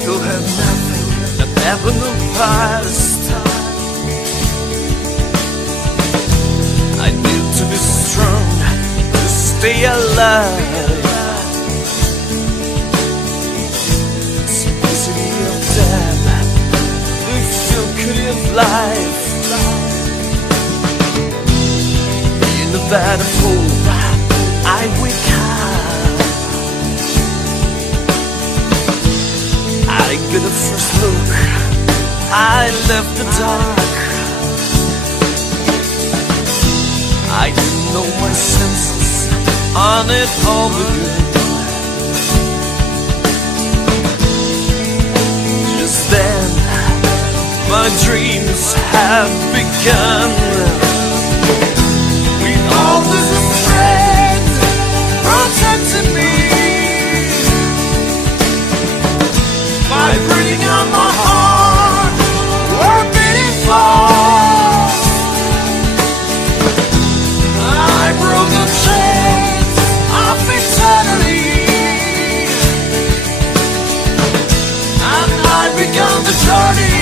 still have nothing that ever knew past. I need to be strong to stay alive. Simplicity of death, the futility of life. In the bed of hope, I wake up. I get a first look, I left the dark. I didn't know my senses on it all again. Just then, my dreams have begun. With all this strength protecting me, vibrating on my heart, we're beating fast. I broke the chains of eternity, and I began the journey.